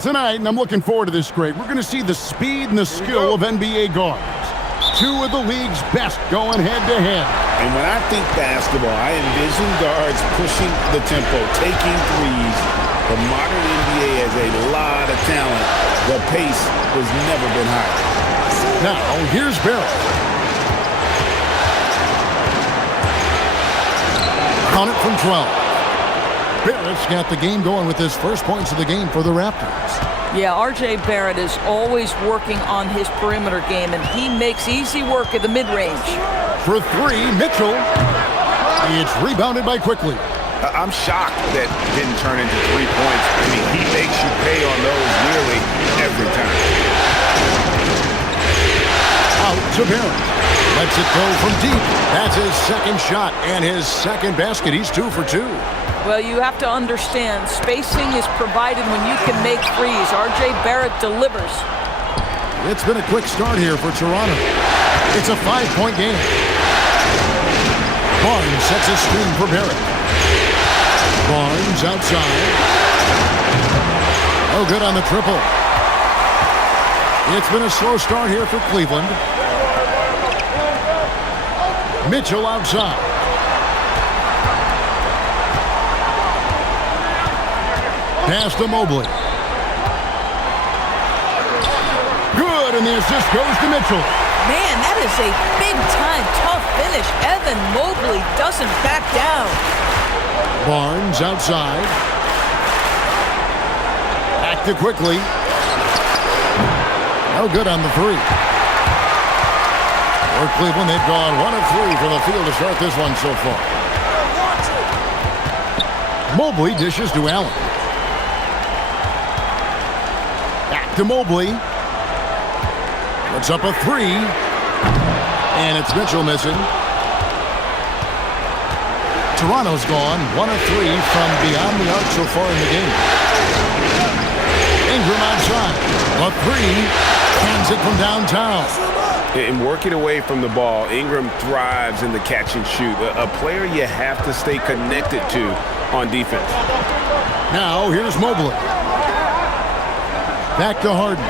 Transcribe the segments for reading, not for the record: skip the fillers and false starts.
Tonight, and I'm looking forward to this grade, we're going to see the speed and the skill of NBA guards. Two of the league's best going head-to-head. And when I think basketball, I envision guards pushing the tempo, taking threes. The modern NBA has a lot of talent. The pace has never been higher. Now, here's Barrett. Count it from 12. Barrett's got the game going with his first points of the game for the Raptors. Yeah, R.J. Barrett is always working on his perimeter game, and he makes easy work at the mid-range. For three, Mitchell. It's rebounded by Quickly. I'm shocked that didn't turn into 3 points. I mean, he makes you pay on those nearly every time. Out to Barrett. Lets it go from deep. That's his second shot and his second basket. He's 2 for 2. Well, you have to understand, spacing is provided when you can make threes. R.J. Barrett delivers. It's been a quick start here for Toronto. It's a 5-point game. Barnes sets a screen for Barrett. Barnes outside. Oh, good on the triple. It's been a slow start here for Cleveland. Mitchell outside. Pass to Mobley. Good, and the assist goes to Mitchell. Man, that is a big-time, tough finish. Evan Mobley doesn't back down. Barnes outside. Back to Quickly. No good on the three. For Cleveland, they've gone 1 of 3 from the field to start this one so far. Mobley dishes to Allen. To Mobley. Puts up a 3. And it's Mitchell missing. Toronto's gone 1 of 3 from beyond the arc so far in the game. Ingram outside. A 3. Hands it from downtown. And working away from the ball, Ingram thrives in the catch and shoot. A player you have to stay connected to on defense. Now here's Mobley. Back to Harden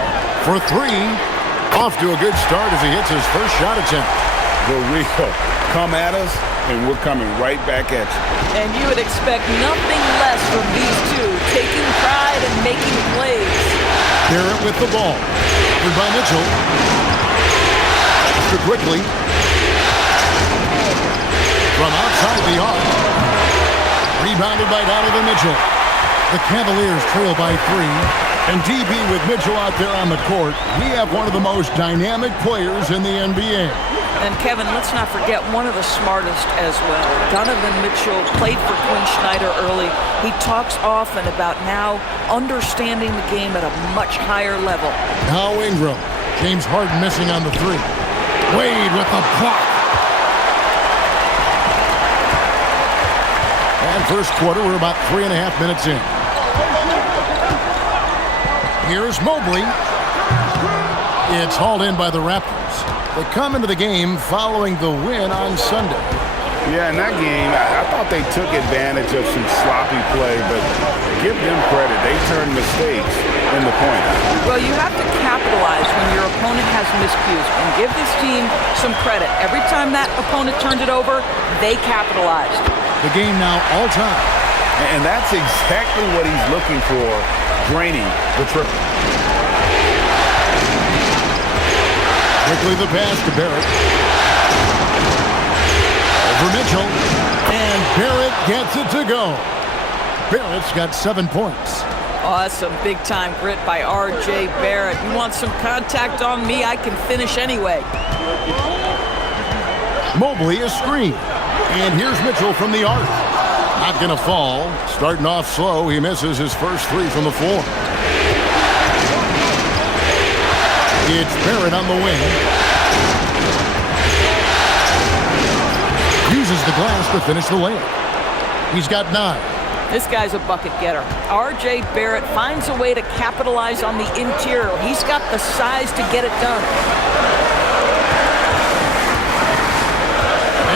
for 3. Off to a good start as he hits his first shot attempt. The real come at us, and we're coming right back at you. And you would expect nothing less from these two, taking pride and making plays. Barrett with the ball. Covered by Mitchell. Extra quickly. From outside the arc. Rebounded by Donovan Mitchell. The Cavaliers trail by 3. And DB with Mitchell out there on the court, we have one of the most dynamic players in the NBA. And Kevin, let's not forget one of the smartest as well. Donovan Mitchell played for Quinn Snyder early. He talks often about now understanding the game at a much higher level. Now Ingram. James Harden missing on the 3. Wade with the block. And first quarter, we're about 3.5 minutes in. Here's Mobley. It's hauled in by the Raptors. They come into the game following the win on Sunday. Yeah, in that game, I thought they took advantage of some sloppy play, but give them credit. They turned mistakes into points. Well, you have to capitalize when your opponent has miscues, and give this team some credit. Every time that opponent turned it over, they capitalized. The game now all time. And that's exactly what he's looking for, draining the triple. Quickly the pass to Barrett. Over Mitchell. And Barrett gets it to go. Barrett's got 7 points. Awesome big-time grit by R.J. Barrett. You want some contact on me, I can finish anyway. Mobley a screen. And here's Mitchell from the arc. Not going to fall. Starting off slow, he misses his first 3 from the floor. It's Barrett on the wing. Uses the glass to finish the layup. He's got 9. This guy's a bucket getter. R.J. Barrett finds a way to capitalize on the interior. He's got the size to get it done.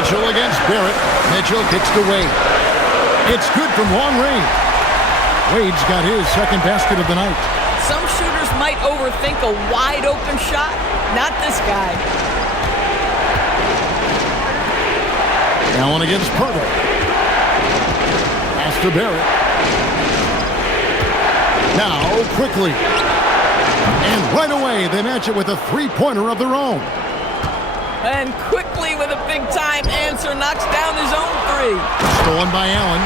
Mitchell against Barrett. Mitchell kicks to Wade. It's good from long range. Wade's got his second basket of the night. Some shooters might overthink a wide-open shot. Not this guy. Allen against Pirtle. Pass to Barrett. Now, quickly. And right away, they match it with a three-pointer of their own. And quickly with a big-time answer, knocks down his own three. Stolen by Allen.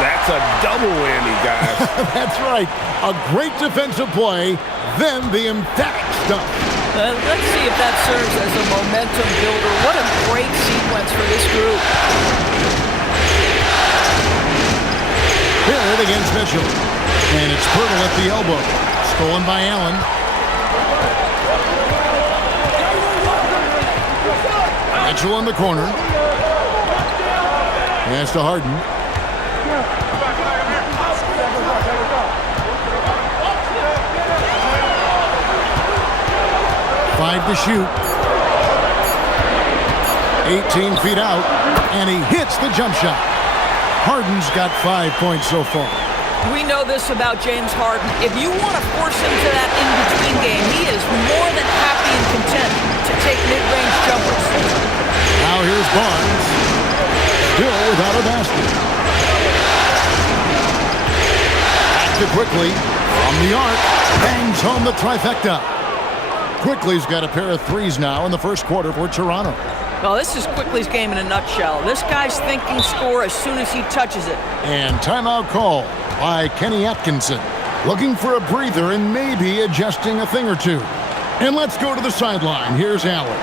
That's a double whammy, guys. That's right. A great defensive play, then the emphatic stuff. Let's see if that serves as a momentum builder. What a great sequence for this group. Barrett against Mitchell. And it's Pirtle at the elbow. Stolen by Allen. Mitchell in the corner. Pass to Harden. Five to shoot. 18 feet out. And he hits the jump shot. Harden's got 5 points so far. We know this about James Harden. If you want to force him to that in-between game, he is more than happy and content to take mid-range jumpers. Now here's Barnes. Still without a basket. Back to Quickly. From the arc. Bangs home the trifecta. Quickly's got a pair of threes now in the first quarter for Toronto. Well, this is Quickly's game in a nutshell. This guy's thinking score as soon as he touches it. And timeout call by Kenny Atkinson. Looking for a breather and maybe adjusting a thing or two. And let's go to the sideline. Here's Allen.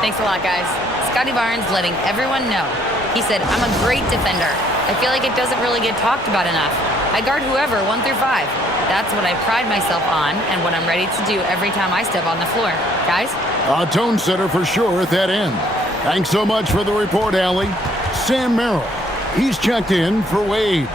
Thanks a lot, guys. Scotty Barnes letting everyone know. He said, I'm a great defender. I feel like it doesn't really get talked about enough. I guard whoever, 1 through 5. That's what I pride myself on and what I'm ready to do every time I step on the floor. Guys? A tone setter for sure at that end. Thanks so much for the report, Allie. Sam Merrill. He's checked in for Wade.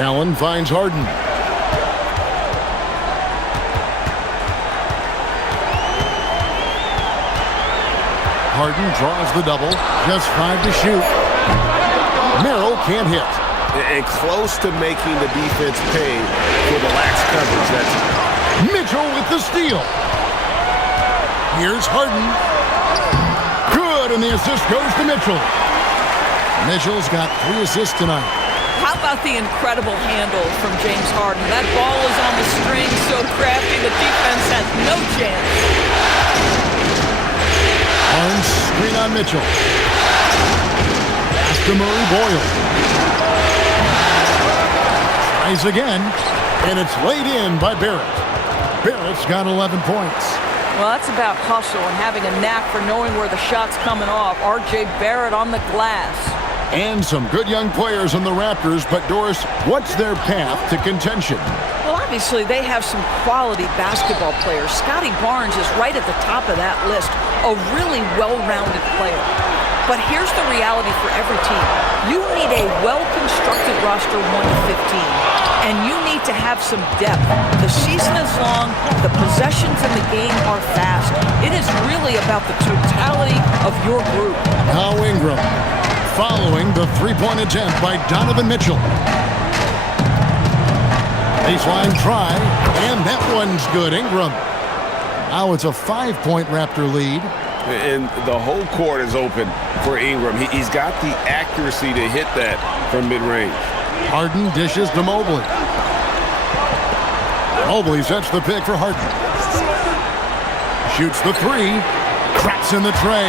Allen finds Harden. Harden draws the double. Just 5 to shoot. Merrill can't hit. And close to making the defense pay for the lax coverage. That's Mitchell with the steal. Here's Harden. Good, and the assist goes to Mitchell. Mitchell's got 3 assists tonight. How about the incredible handle from James Harden? That ball is on the string, so crafty, the defense has no chance. Barnes screen on Mitchell. Pass to Murray Boyle. Tries again, and it's laid in by Barrett. Barrett's got 11 points. Well, that's about hustle and having a knack for knowing where the shot's coming off. R.J. Barrett on the glass. And some good young players in the Raptors, but Doris, what's their path to contention? Well, obviously, they have some quality basketball players. Scotty Barnes is right at the top of that list, a really well-rounded player. But here's the reality for every team. You need a well-constructed roster 1 to 15, and you need to have some depth. The season is long, the possessions in the game are fast. It is really about the totality of your group. Now Ingram. Following the three-point attempt by Donovan Mitchell. Baseline try, and that one's good. Ingram. Now it's a 5-point Raptor lead. and the whole court is open for Ingram. He's got the accuracy to hit that from mid-range. Harden dishes to Mobley. Mobley sets the pick for Harden. Shoots the three. Traps in the tray.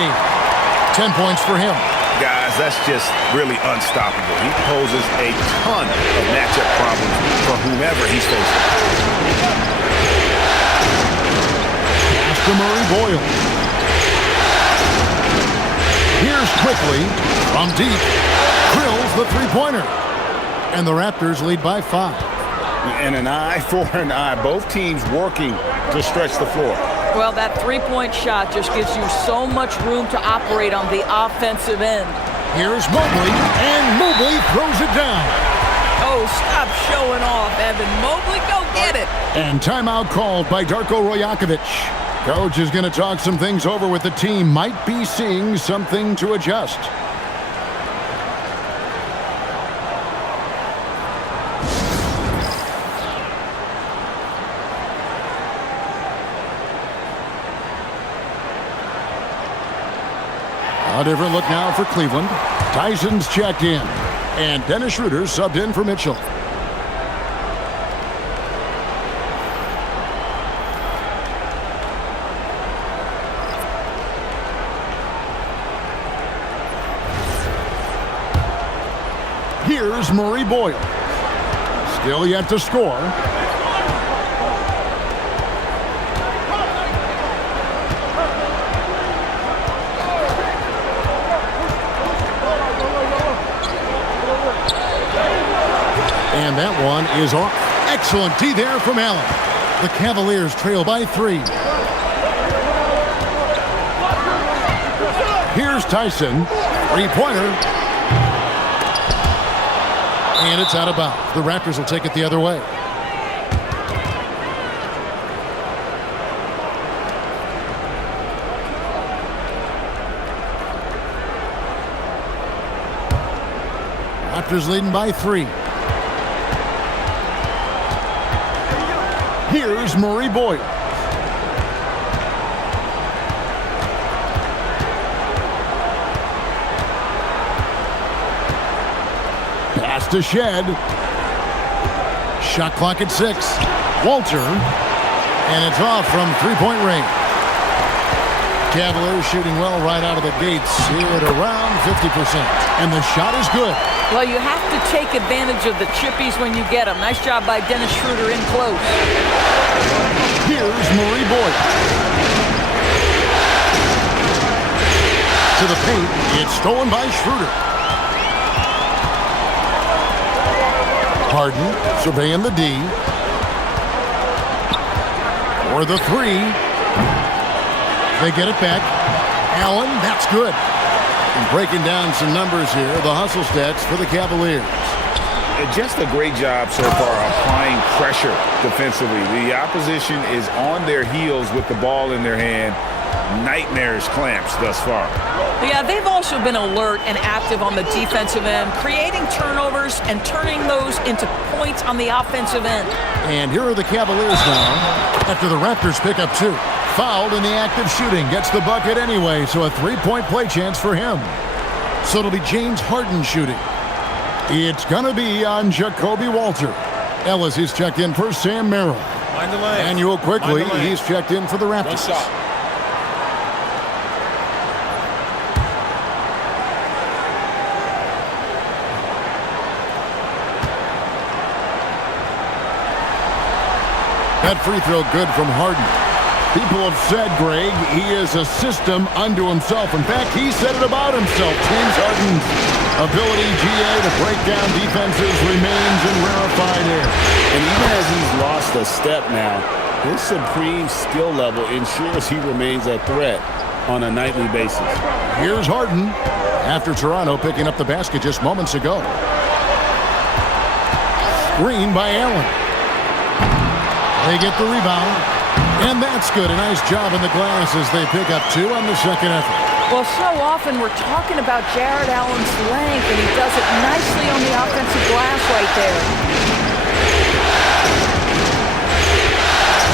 10 points for him. Guys, that's just really unstoppable. He poses a ton of matchup problems for whomever he's facing. Pass to Murray Boyle. Here's quickly from deep. Drills the three-pointer. And the Raptors lead by 5. And an eye for an eye. Both teams working to stretch the floor. Well, that three-point shot just gives you so much room to operate on the offensive end. Here's Mobley, and Mobley throws it down. Oh, stop showing off, Evan Mobley. Go get it. And timeout called by Darko Rajakovic. Coach is going to talk some things over with the team. Might be seeing something to adjust. A different look now for Cleveland. Tyson's checked in. And Dennis Schroeder subbed in for Mitchell. Here's Murray Boyle. Still yet to score. And that one is off. Excellent D there from Allen. The Cavaliers trail by 3. Here's Tyson. Three-pointer. And it's out of bounds. The Raptors will take it the other way. Raptors leading by 3. Here's Murray Boyle. Pass to Shed. Shot clock at 6. Walter. And it's off from three-point range. Cavaliers shooting well right out of the gates at around 50%. And the shot is good. Well, you have to take advantage of the chippies when you get them. Nice job by Dennis Schroeder in close. Here's Murray Boyle. To the paint. It's stolen by Schroeder. Harden surveying the D. For the 3. They get it back. Allen, that's good. And breaking down some numbers here, the hustle stats for the Cavaliers. Just a great job so far applying pressure defensively. The opposition is on their heels with the ball in their hand. Nightmares clamps thus far. Yeah, they've also been alert and active on the defensive end, creating turnovers and turning those into points on the offensive end. And here are the Cavaliers now after the Raptors pick up 2. Fouled in the act of shooting. Gets the bucket anyway, so a 3-point play chance for him. So it'll be James Harden shooting. It's going to be on Jacoby Walter. Ellis is checked in for Sam Merrill. Manuel quickly, he's checked in for the Raptors. That free throw good from Harden. People have said, Greg, he is a system unto himself. In fact, he said it about himself. James Harden's ability, GA, to break down defenses remains in rarefied air. And even as he's lost a step now, his supreme skill level ensures he remains a threat on a nightly basis. Here's Harden after Toronto picking up the basket just moments ago. Screen by Allen. They get the rebound. And that's good. A nice job in the glass as they pick up 2 on the second effort. Well, so often we're talking about Jared Allen's length, and he does it nicely on the offensive glass right there.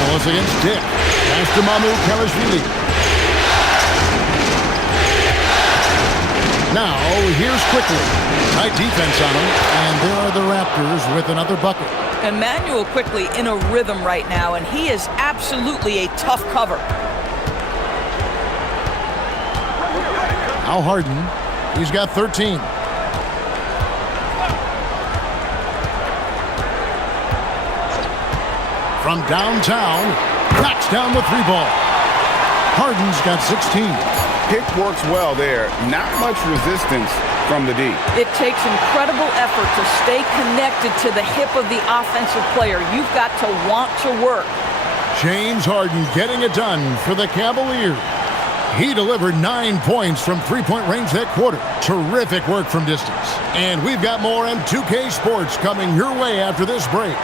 Ellis against Dick. Pass to Mamu Kelishvili. Now, here's quickly. Tight defense on him. And there are the Raptors with another bucket. Emmanuel quickly in a rhythm right now, and he is absolutely a tough cover. Now Harden, he's got 13. From downtown, knocks down the 3-ball. Harden's got 16. Pick works well there. Not much resistance from the D. It takes incredible effort to stay connected to the hip of the offensive player. You've got to want to work. James Harden getting it done for the Cavaliers. He delivered 9 points from three-point range that quarter. Terrific work from distance. And we've got more on 2K Sports coming your way after this break.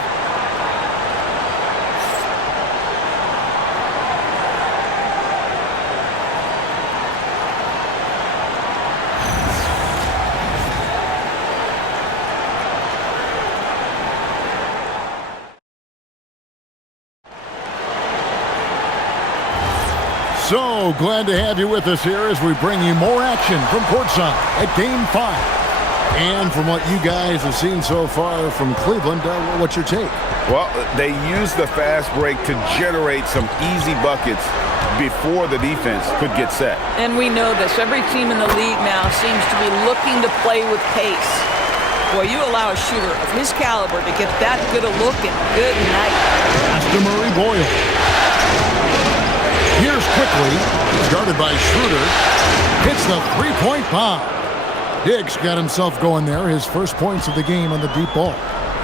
So glad to have you with us here as we bring you more action from courtside at Game 5. And from what you guys have seen so far from Cleveland, what's your take? Well, they used the fast break to generate some easy buckets before the defense could get set. And we know this. Every team in the league now seems to be looking to play with pace. Boy, you allow a shooter of his caliber to get that good a look, and good night. That's to Murray Boyle. Here's quickly, guarded by Schroeder. Hits the three-point bomb. Diggs got himself going there, his first points of the game on the deep ball.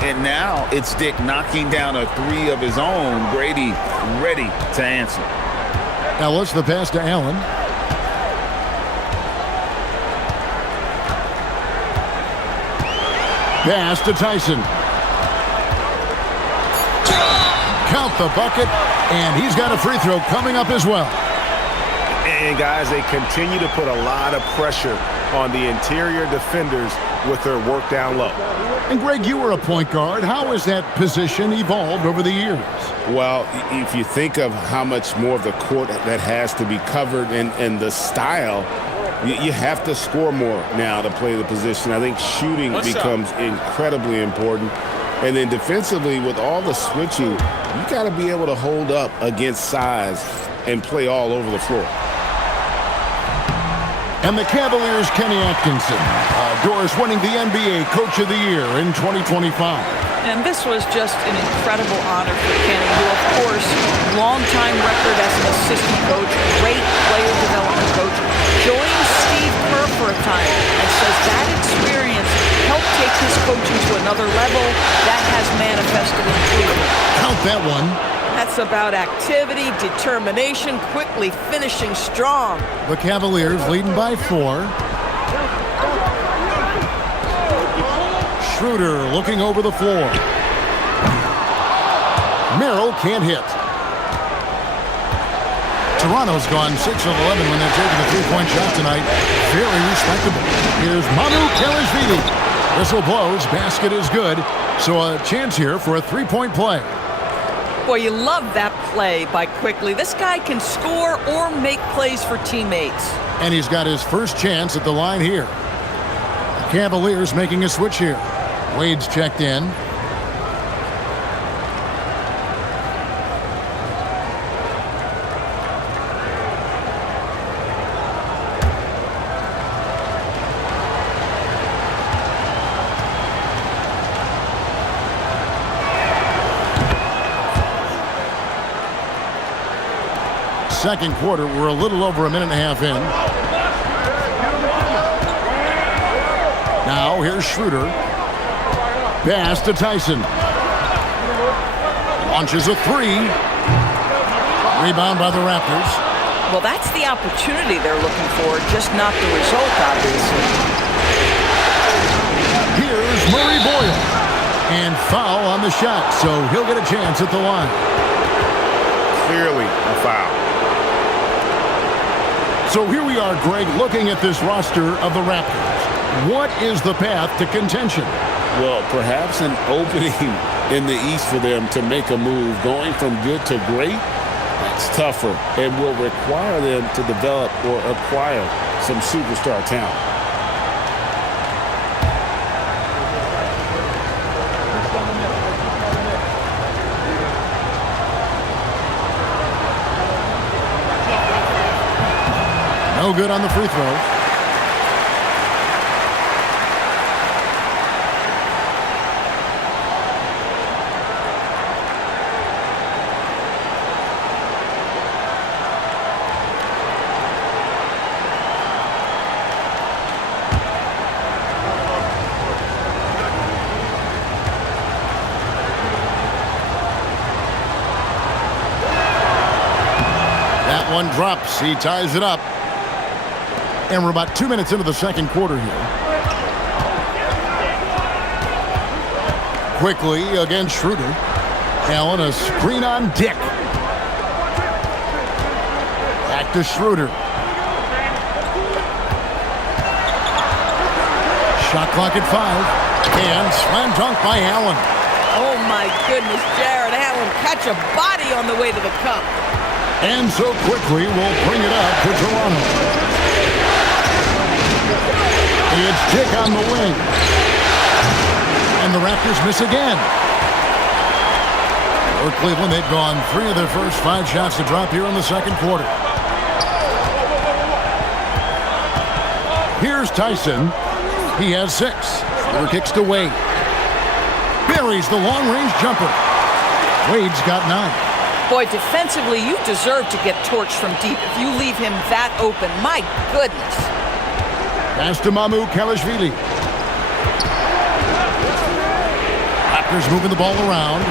And now it's Dick knocking down a three of his own. Brady ready to answer. Ellis, the pass to Allen. Pass to Tyson. Count the bucket, and he's got a free throw coming up as well. And guys, they continue to put a lot of pressure on the interior defenders with their work down low. And Greg, you were a point guard. How has that position evolved over the years? Well, if you think of how much more of the court that has to be covered and the style, you have to score more now to play the position. I think shooting becomes incredibly important. And then defensively, with all the switching, you got to be able to hold up against size and play all over the floor. And the Cavaliers' Kenny Atkinson, Doris winning the NBA Coach of the Year in 2025. And this was just an incredible honor for Kenny, who, of course, long-time record as an assistant coach, great player development coach, joined Steve Kerr for a time and says that experience helped take his coaching to another level. That has manifested in Cleveland. Count that one. That's about activity, determination, quickly finishing strong. The Cavaliers leading by 4. Schroeder looking over the floor. Merrill can't hit. Toronto's gone 6 of 11 when they're taking a three-point shot tonight. Very respectable. Here's Manu Kelishvili. Whistle blows. Basket is good. So a chance here for a three-point play. Boy, you love that play by Quickly. This guy can score or make plays for teammates. And he's got his first chance at the line here. The Cavaliers making a switch here. Wade's checked in. Second quarter, we're a little over a minute and a half in. Now here's Schroeder. Pass to Tyson. Launches a three. Rebound by the Raptors. Well, that's the opportunity they're looking for, just not the result, obviously. Here's Murray Boyle. And foul on the shot, so he'll get a chance at the line. Clearly a foul. So here we are, Greg, looking at this roster of the Raptors. What is the path to contention? Well, perhaps an opening in the East for them to make a move. Going from good to great, that's tougher and will require them to develop or acquire some superstar talent. No good on the free throw. one drops. He ties it up. And we're about 2 minutes into the second quarter here. Quickly against Schroeder. Allen, a screen on Dick. Back to Schroeder. Shot clock at 5. And slam dunk by Allen. Oh, my goodness, Jared Allen catch a body on the way to the cup. And so quickly we'll bring it up to Toronto. It's Dick on the wing. And the Raptors miss again. For Cleveland, they've gone 3 of their first 5 shots to drop here in the second quarter. Here's Tyson. He has 6. Schroeder kicks to Wade. Buries the long-range jumper. Wade's got 9. Boy, defensively, you deserve to get torched from deep if you leave him that open. My goodness. Pass to Mamu Kalashvili. Raptors moving the ball around.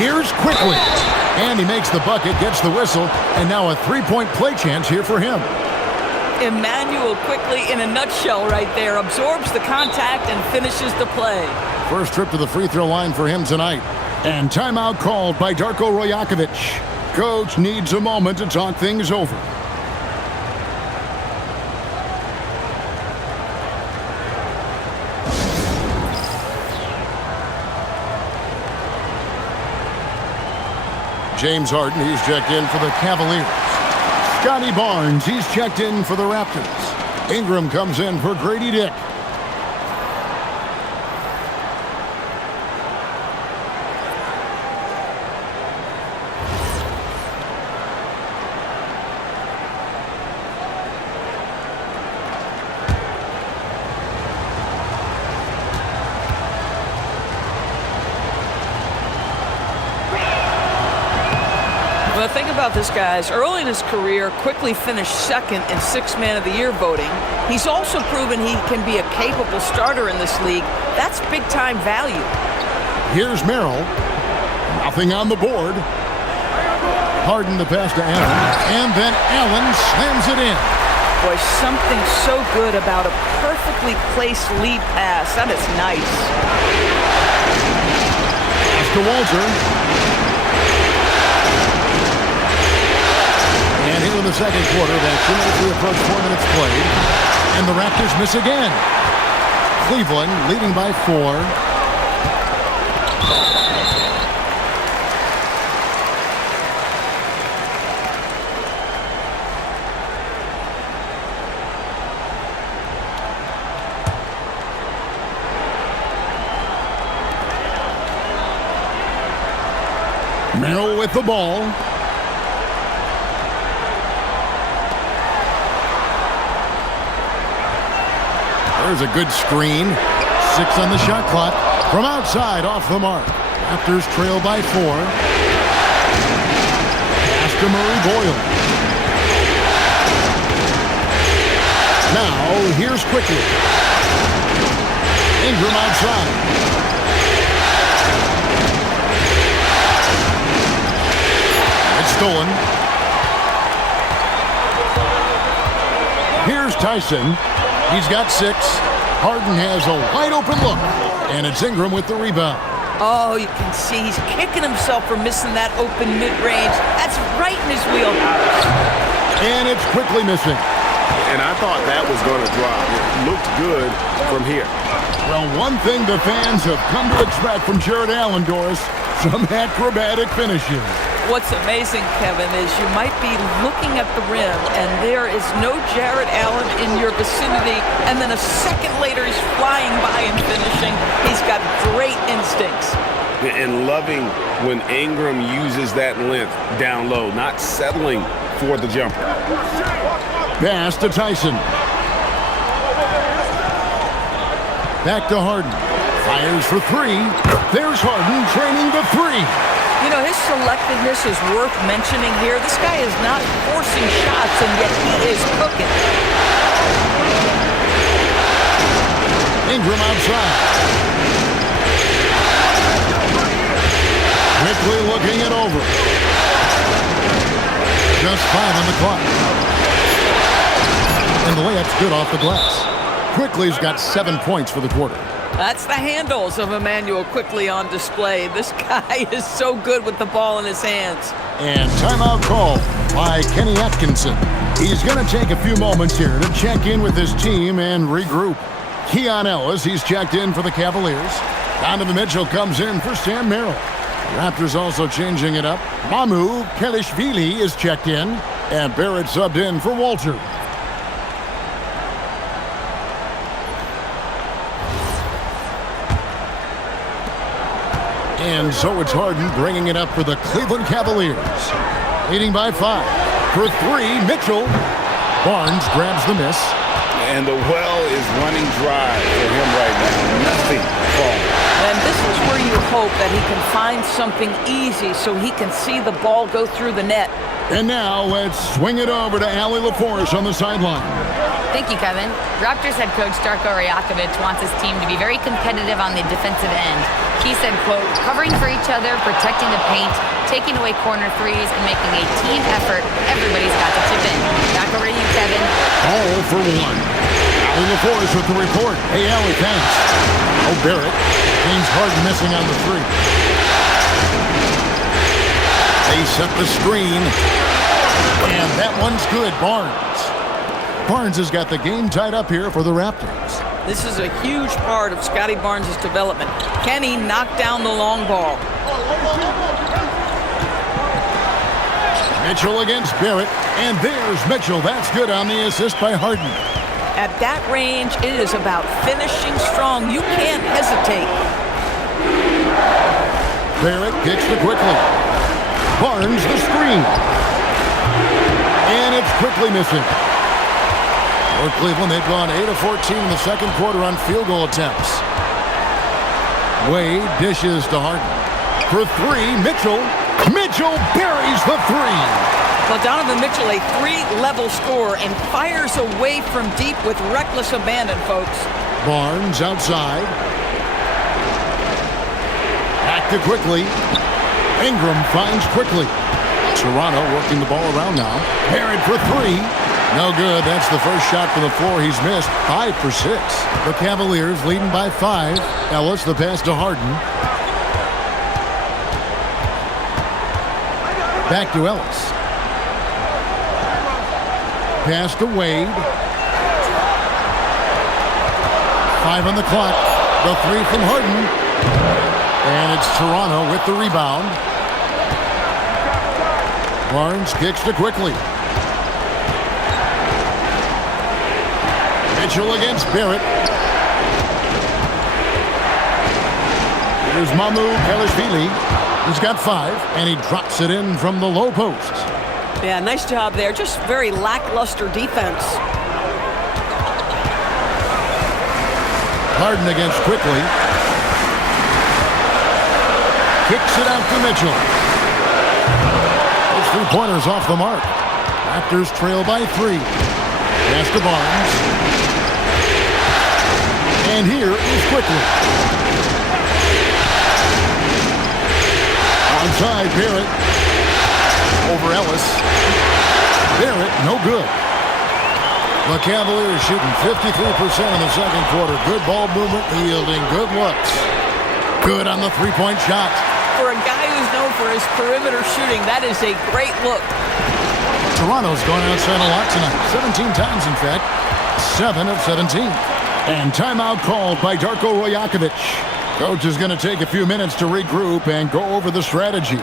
Here's quickly. And he makes the bucket, gets the whistle, and now a 3-point play chance here for him. Emmanuel quickly in a nutshell right there. Absorbs the contact and finishes the play. First trip to the free throw line for him tonight. And timeout called by Darko Rojakovic. Coach needs a moment to talk things over. James Harden, he's checked in for the Cavaliers. Scotty Barnes, he's checked in for the Raptors. Ingram comes in for Grady Dick. Well, think about this, guys. Early in his career, quickly finished second in 6th Man of the Year voting. He's also proven he can be a capable starter in this league. That's big-time value. Here's Merrill. Nothing on the board. Harden the pass to Allen. And then Allen slams it in. Boy, something so good about a perfectly placed lead pass. That is nice. Pass to Walter. And here in the second quarter, they cumulatively approach 4 minutes played. And the Raptors miss again. Cleveland leading by 4. Merrill with the ball. There's a good screen. 6 on the shot clock. From outside, off the mark. Raptors trail by 4. Pass to Murray Boyle. Now, here's quickly. Ingram outside. It's stolen. Here's Tyson. He's got 6. Harden has a wide-open look. And it's Ingram with the rebound. Oh, you can see he's kicking himself for missing that open mid-range. That's right in his wheelhouse. And it's quickly missing. And I thought that was going to drop. It looked good from here. Well, one thing the fans have come to expect from Jared Allen, Doris, some acrobatic finishes. What's amazing, Kevin, is you might be looking at the rim and there is no Jared Allen in your vicinity, and then a second later he's flying by and finishing. He's got great instincts. And loving when Ingram uses that length down low, not settling for the jumper. Pass to Tyson. Back to Harden. Fires for 3. There's Harden training the 3. You know, his selectiveness is worth mentioning here. This guy is not forcing shots, and yet he is cooking. Ingram outside. Quickly looking it over. Just 5 on the clock. And the layup's good off the glass. Quickly's got 7 points for the quarter. That's the handles of Emmanuel Quickly on display. This guy is so good with the ball in his hands. And timeout call by Kenny Atkinson. He's going to take a few moments here to check in with his team and regroup. Keon Ellis, he's checked in for the Cavaliers. Donovan Mitchell comes in for Sam Merrill. Raptors also changing it up. Mamu Kelishvili is checked in. And Barrett subbed in for Walter. And so it's Harden bringing it up for the Cleveland Cavaliers. Leading by 5. For 3, Mitchell. Barnes grabs the miss. And the well is running dry for him right now. Nothing falling. And this is where you hope that he can find something easy so he can see the ball go through the net. And now let's swing it over to Allie LaForce on the sideline. Thank you, Kevin. Raptors head coach Darko Rajakovic wants his team to be very competitive on the defensive end. He said, quote, covering for each other, protecting the paint, taking away corner threes, and making a team effort. Everybody's got to chip in. Back over to you, Kevin. All for 1. Allie LaForce with the report. Hey, Allie, thanks. Oh, Barrett. James Harden missing on the 3. They set the screen. And that one's good. Barnes has got the game tied up here for the Raptors. This is a huge part of Scotty Barnes' development. Can he knock down the long ball? Mitchell against Barrett. And there's Mitchell. That's good on the assist by Harden. At that range, it is about finishing strong. You can't hesitate. Barrett kicks to Quickly. Barnes the screen. And it's Quickly missing. For Cleveland, they've gone 8 of 14 in the second quarter on field goal attempts. Wade dishes to Harden. For 3, Mitchell. Mitchell buries the 3. Well, Donovan Mitchell, a 3-level scorer, and fires away from deep with reckless abandon, folks. Barnes outside. Back to Quickly. Ingram finds Quickly. Toronto working the ball around now. Barrett for 3. No good. That's the first shot for the floor he's missed. 5 for 6. The Cavaliers leading by 5. Ellis the pass to Harden. Back to Ellis. Pass to Wade. 5 on the clock. The 3 from Harden. And it's Toronto with the rebound. Barnes kicks to Quickly. Mitchell against Barrett. Here's Mamu Kelishvili. He's got 5, and he drops it in from the low post. Yeah, nice job there. Just very lackluster defense. Harden against Quickly. Kicks it out to Mitchell. Those 3-pointers off the mark. Raptors trail by 3. Pass to Barnes. And here is Quickly. Onside, Barrett. Over Ellis. Barrett, no good. The Cavaliers shooting 53% in the second quarter. Good ball movement, yielding good looks. Good on the 3-point shot. For a guy who's known for his perimeter shooting, that is a great look. Toronto's gone outside a lot tonight. 17 times, in fact. 7 of 17. And timeout called by Darko Rajakovic. Coach is going to take a few minutes to regroup and go over the strategy.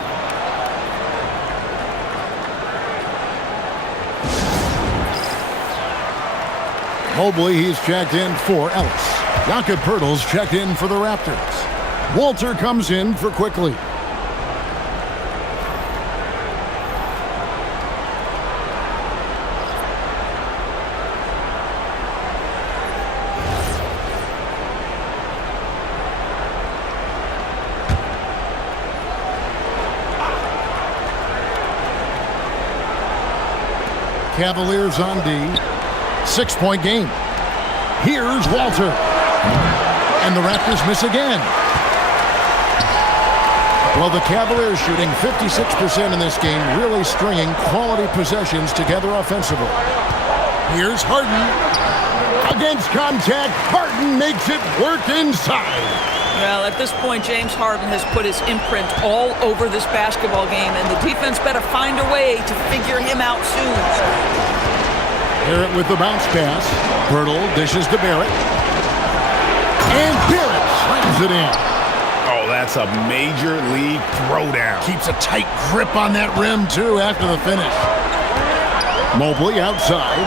Mobley, he's checked in for Ellis. Jakob Poeltl's checked in for the Raptors. Walter comes in for Quickly. Cavaliers on D. 6-point game. Here's Walter. And the Raptors miss again. Well, the Cavaliers shooting 56% in this game, really stringing quality possessions together offensively. Here's Harden. Against contact, Harden makes it work inside. Well, at this point, James Harden has put his imprint all over this basketball game, and the defense better find a way to figure him out soon. Barrett with the bounce pass. Pirtle dishes to Barrett. And Barrett slams it in. Oh, that's a major league throwdown. Keeps a tight grip on that rim, too, after the finish. Mobley outside.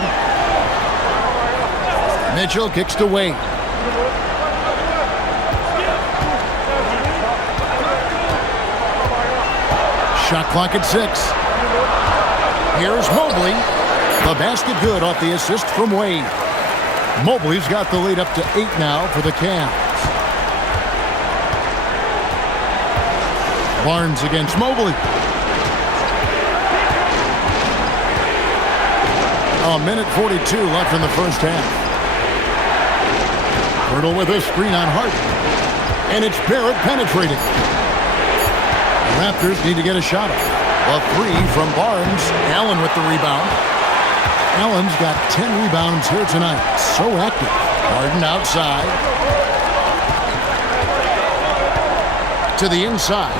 Mitchell kicks to Wade. Shot clock at 6. Here's Mobley. The basket good off the assist from Wade. Mobley's got the lead up to 8 now for the Cavs. Barnes against Mobley. A minute 42 left in the first half. Pirtle with a screen on Harden. And it's Barrett penetrating. The Raptors need to get a shot off. A 3 from Barnes. Allen with the rebound. Allen's got 10 rebounds here tonight. So active. Harden outside. To the inside.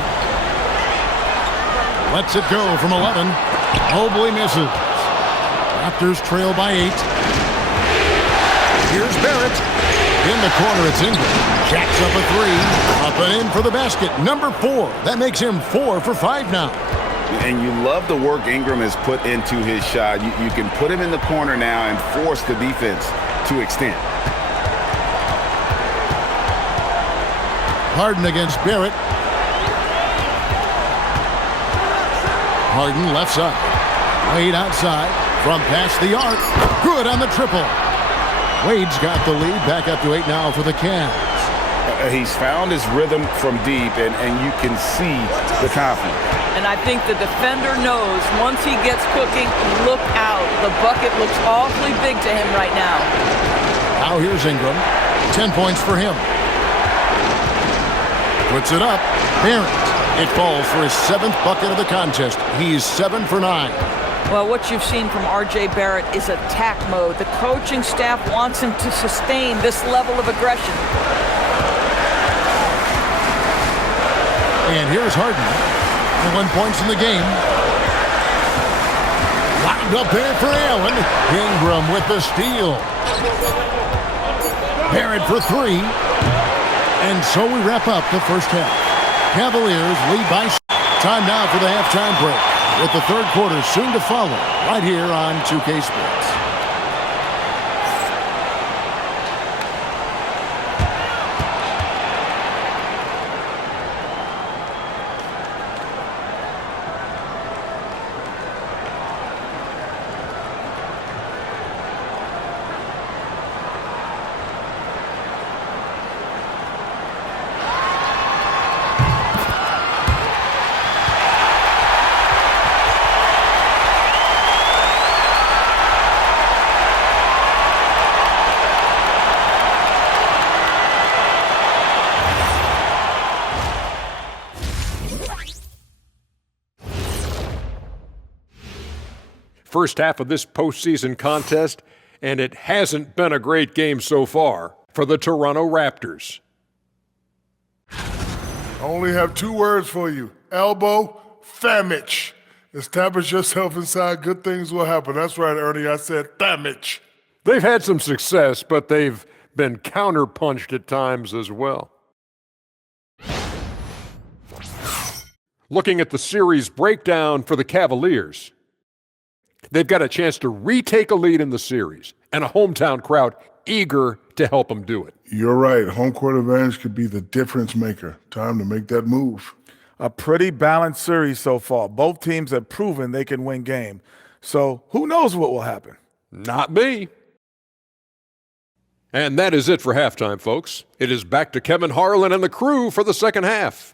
Lets it go from 11. Mobley misses. Raptors trail by 8. Here's Barrett. In the corner, it's Ingram. Jacks up a 3. Up and in for the basket. Number 4. That makes him 4 for 5 now. And you love the work Ingram has put into his shot. You can put him in the corner now and force the defense to extend. Harden against Barrett. Harden left side. Wade outside. From past the arc. Good on the triple. Wade's got the lead. Back up to 8 now for the Cavs. He's found his rhythm from deep, and you can see the confidence. And I think the defender knows once he gets cooking, look out. The bucket looks awfully big to him right now. Now here's Ingram. 10 points for him. Puts it up. Barrett. It falls for his 7th bucket of the contest. He's 7 for 9. Well, what you've seen from R.J. Barrett is attack mode. The coaching staff wants him to sustain this level of aggression. And here's Harden. 1 points in the game. Lined up there for Allen. Ingram with the steal. Barrett for 3. And so we wrap up the first half. Cavaliers lead by 6. Time now for the halftime break, with the third quarter soon to follow, right here on 2K Sports. First half of this postseason contest, and it hasn't been a great game so far for the Toronto Raptors. I only have 2 words for you. Elbow, famich. Establish yourself inside, good things will happen. That's right, Ernie, I said famich. They've had some success, but they've been counterpunched at times as well. Looking at the series breakdown for the Cavaliers, they've got a chance to retake a lead in the series, and a hometown crowd eager to help them do it. You're right. Home court advantage could be the difference maker. Time to make that move. A pretty balanced series so far. Both teams have proven they can win games. So who knows what will happen? Not me. And that is it for halftime, folks. It is back to Kevin Harlan and the crew for the second half.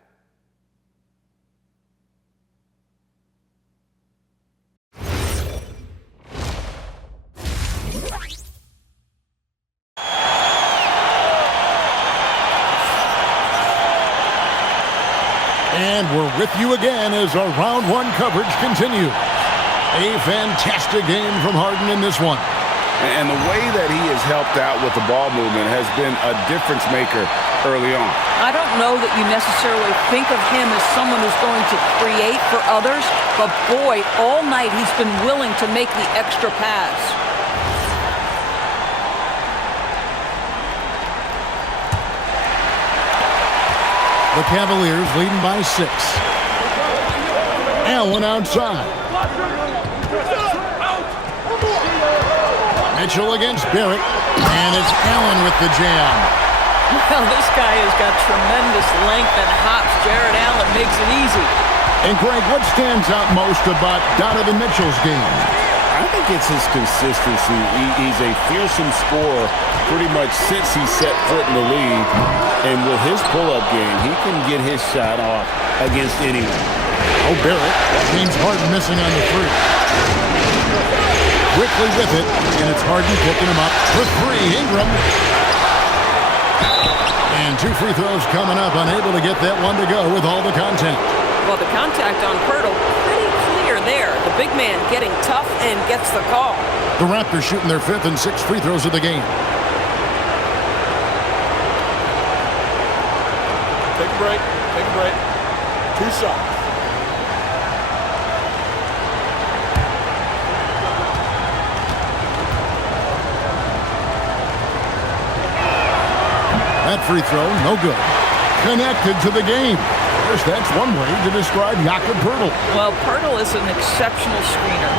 And we're with you again as our round one coverage continues. A fantastic game from Harden in this one. And the way that he has helped out with the ball movement has been a difference maker early on. I don't know that you necessarily think of him as someone who's going to create for others, but boy, all night he's been willing to make the extra pass. The Cavaliers leading by 6. Allen outside. Mitchell against Barrett, and it's Allen with the jam. Well, this guy has got tremendous length and hops. Jared Allen makes it easy. And Greg, what stands out most about Donovan Mitchell's game? I think it's his consistency. He's a fearsome scorer pretty much since he set foot in the league. And with his pull-up game, he can get his shot off against anyone. Oh, Barrett. James Harden missing on the 3. Quickly with it, and it's Harden picking him up for 3. Ingram. And 2 free throws coming up, unable to get that one to go with all the contact. Well, the contact on Pirtle, pretty clear there. The big man getting tough and gets the call. The Raptors shooting their 5th and 6th free throws of the game. Take a break. Take a break. 2 shots. That free throw, no good. Connected to the game. Of course, that's one way to describe Jakob Poeltl. Well, Poeltl is an exceptional screener.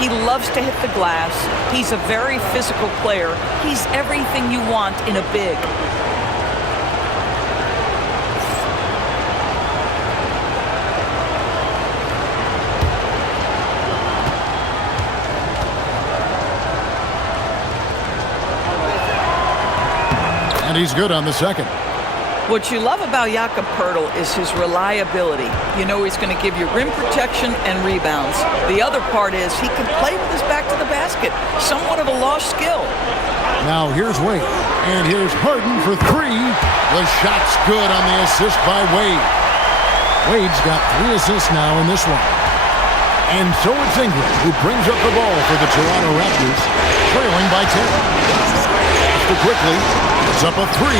He loves to hit the glass. He's a very physical player. He's everything you want in a big. And he's good on the second. What you love about Jakob Poeltl is his reliability. You know he's going to give you rim protection and rebounds. The other part is he can play with his back to the basket. Somewhat of a lost skill. Now here's Wade. And here's Harden for 3. The shot's good on the assist by Wade. Wade's got 3 assists now in this one. And so it's Ingram who brings up the ball for the Toronto Raptors, trailing by 10. After quickly, it's up a 3.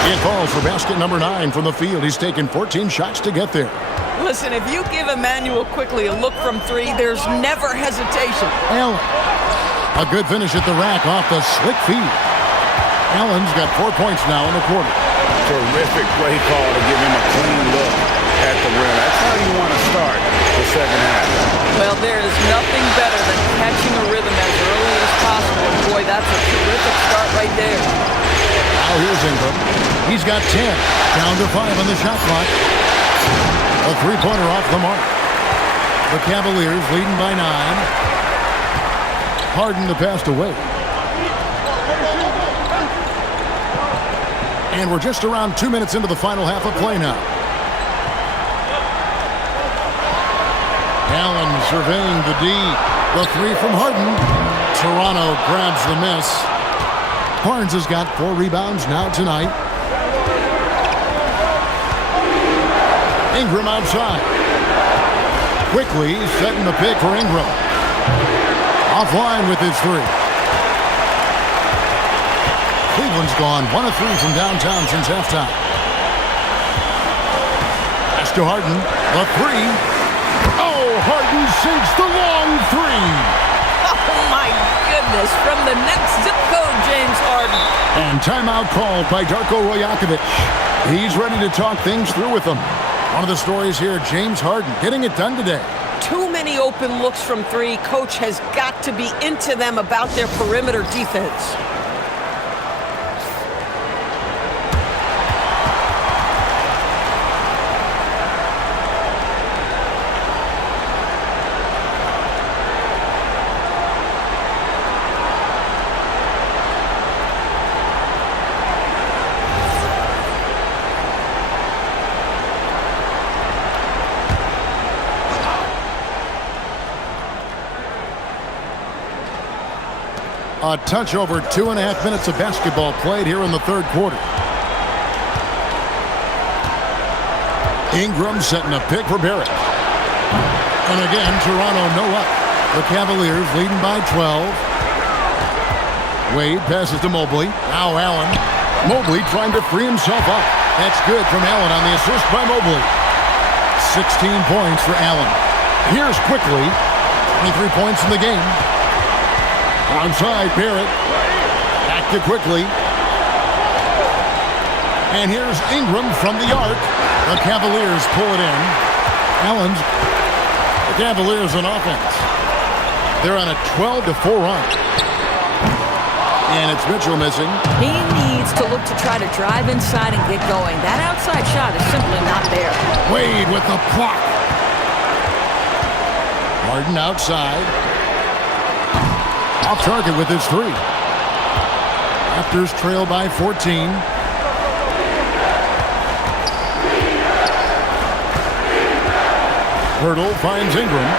It falls for basket number 9 from the field. He's taken 14 shots to get there. Listen, if you give Emmanuel quickly a look from 3, there's never hesitation. Allen. A good finish at the rack off the slick feed. Allen's got 4 points now in the quarter. Terrific play call to give him a clean look at the rim. That's how you want to start the second half. Well, there is nothing better than catching a rhythm as early as possible. And boy, that's a terrific start right there. Now here's Ingram. He's got 10. Down to 5 on the shot clock. A 3-pointer off the mark. The Cavaliers leading by 9. Harden the pass away. And we're just around 2 minutes into the final half of play now. Allen surveying the D. The 3 from Harden. Toronto grabs the miss. Barnes has got 4 rebounds now tonight. Ingram outside. Quickly setting the pick for Ingram. Offline with his 3. Cleveland's gone 1 of 3 from downtown since halftime. Pass to Harden. The 3. Oh, Harden sinks the long 3. Oh, my goodness. From the Knicks zip code, James Harden. And timeout called by Darko Rajakovic. He's ready to talk things through with them. One of the stories here, James Harden getting it done today. Too many open looks from 3. Coach has got to be into them about their perimeter defense. A touch over 2.5 minutes of basketball played here in the third quarter. Ingram setting a pick for Barrett. And again, Toronto no up. The Cavaliers leading by 12. Wade passes to Mobley. Now Allen. Mobley trying to free himself up. That's good from Allen on the assist by Mobley. 16 points for Allen. Here's quickly. 23 points in the game. Onside, Barrett. Back to quickly. And here's Ingram from the arc. The Cavaliers pull it in. Allen's. The Cavaliers on offense. They're on a 12-4 run. And it's Mitchell missing. He needs to look to try to drive inside and get going. That outside shot is simply not there. Wade with the block. Harden outside. Off target with his three. Raptors trail by 14. Hurdle finds Ingram.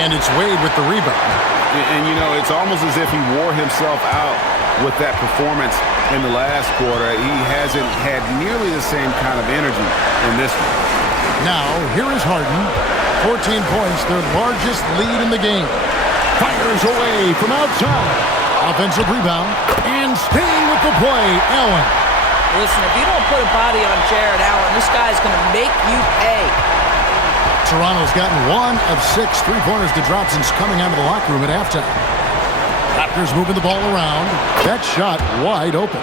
And it's Wade with the rebound. And, you know, it's almost as if he wore himself out with that performance in the last quarter. He hasn't had nearly the same kind of energy in this one. Now, here is Harden. 14 points, their largest lead in the game. Fires away from outside. Offensive rebound. And staying with the play, Allen. Listen, if you don't put a body on Jared Allen, this guy's going to make you pay. Toronto's gotten 1 of 6 3-pointers to drop since coming out of the locker room at halftime. Raptors moving the ball around. That shot wide open.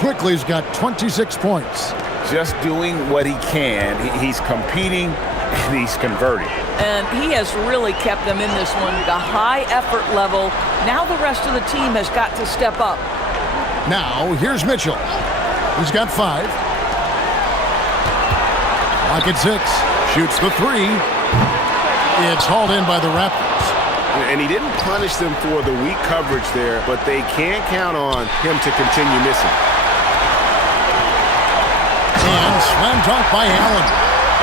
Quickly's got 26 points. Just doing what he can. He's competing and he's converting. And he has really kept them in this one. The high effort level. Now the rest of the team has got to step up. Now, here's Mitchell. He's got 5. Lock at 6. Shoots the 3. It's hauled in by the Raptors. And he didn't punish them for the weak coverage there, but they can't count on him to continue missing. And slam dunk by Allen.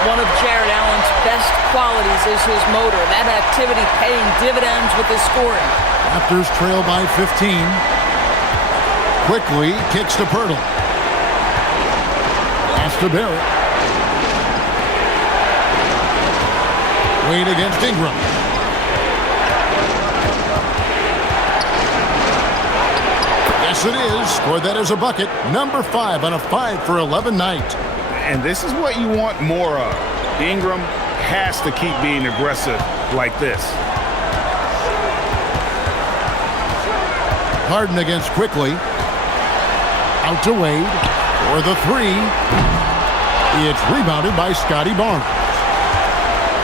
One of Jared Allen's best qualities is his motor. That activity paying dividends with his scoring. Raptors trail by 15. Quickly kicks to Pirtle. Pass to Barrett. Wade against Ingram. Yes, it is. Scored that as a bucket. Number 5 on a 5-for-11 night. And this is what you want more of. Ingram has to keep being aggressive like this. Harden against Quickly. Out to Wade. For the 3. It's rebounded by Scotty Barnes.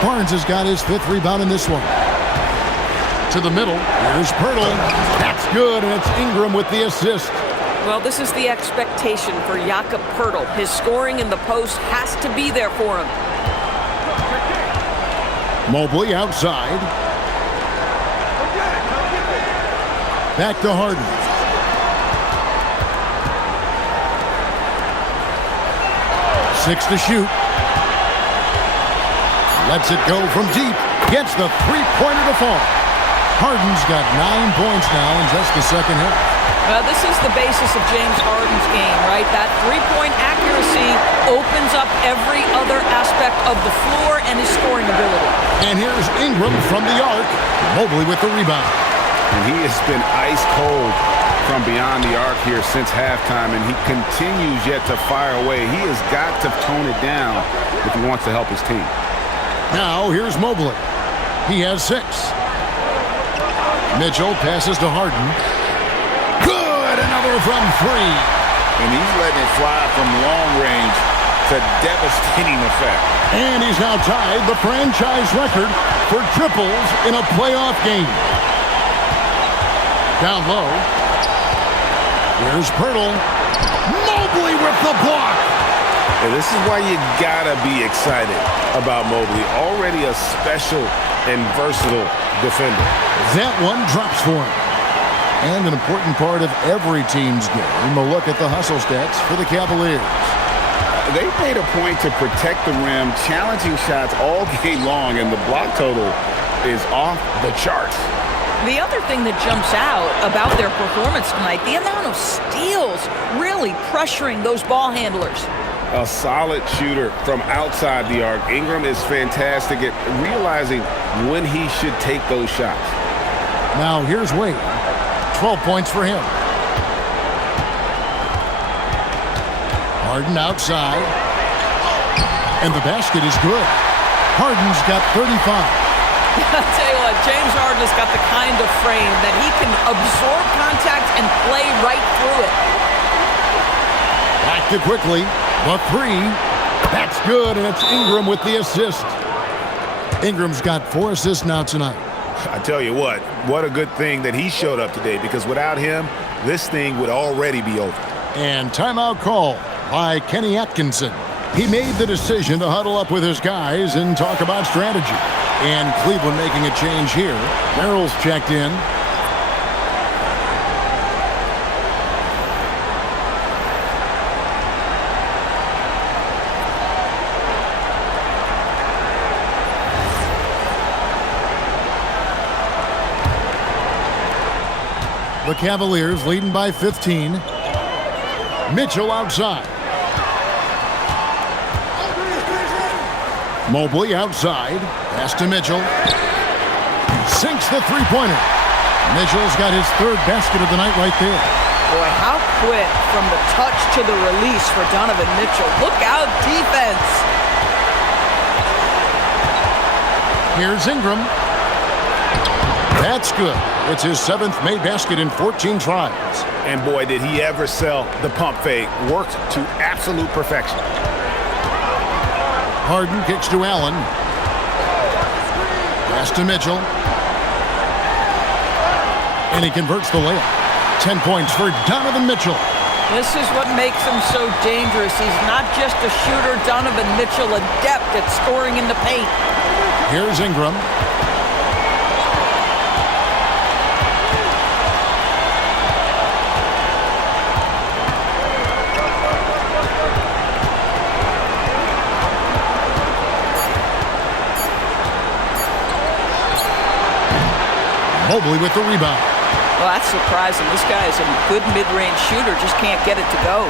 Barnes has got his 5th rebound in this one. To the middle. Here's Pirtle. That's good, and it's Ingram with the assist. Well, this is the expectation for Jakob Pirtle. His scoring in the post has to be there for him. Mobley outside. Back to Harden. Six to shoot. Lets it go from deep. Gets the three-pointer to fall. Harden's got 9 points now in just the second half. Well, this is the basis of James Harden's game, right? That three-point accuracy opens up every other aspect of the floor and his scoring ability. And here's Ingram from the arc. Mobley with the rebound. And he has been ice cold from beyond the arc here since halftime, and he continues yet to fire away. He has got to tone it down if he wants to help his team. Now, here's Mobley. He has 6. Mitchell passes to Harden. Good! Another from 3. And he's letting it fly from long range to devastating effect. And he's now tied the franchise record for triples in a playoff game. Down low. Here's Pirtle. Mobley with the block. And this is why you gotta be excited about Mobley. Already a special and versatile defender. That one drops for him. And an important part of every team's game. A look at the hustle stats for the Cavaliers. They made a point to protect the rim, challenging shots all game long, and the block total is off the charts. The other thing that jumps out about their performance tonight, the amount of steals really pressuring those ball handlers. A solid shooter from outside the arc. Ingram is fantastic at realizing when he should take those shots. Now here's Wade. 12 points for him. Harden outside. And the basket is good. Harden's got 35. I'll tell you what, James Harden has got the kind of frame that he can absorb contact and play right through it. Back to quickly. The three. That's good, and it's Ingram with the assist. Ingram's got 4 assists now tonight. I tell you what a good thing that he showed up today, because without him, this thing would already be over. And timeout call by Kenny Atkinson. He made the decision to huddle up with his guys and talk about strategy. And Cleveland making a change here. Merrill's checked in. The Cavaliers leading by 15. Mitchell outside. Mobley outside. Pass to Mitchell. Sinks the three-pointer. Mitchell's got his 3rd basket of the night right there. Boy, how quick from the touch to the release for Donovan Mitchell. Look out, defense. Here's Ingram. That's good. It's his 7th made basket in 14 tries. And boy, did he ever sell the pump fake. Worked to absolute perfection. Harden kicks to Allen. Pass to Mitchell. And he converts the layup. 10 points for Donovan Mitchell. This is what makes him so dangerous. He's not just a shooter. Donovan Mitchell adept at scoring in the paint. Here's Ingram. Mobley with the rebound. Well, that's surprising. This guy is a good mid-range shooter, just can't get it to go.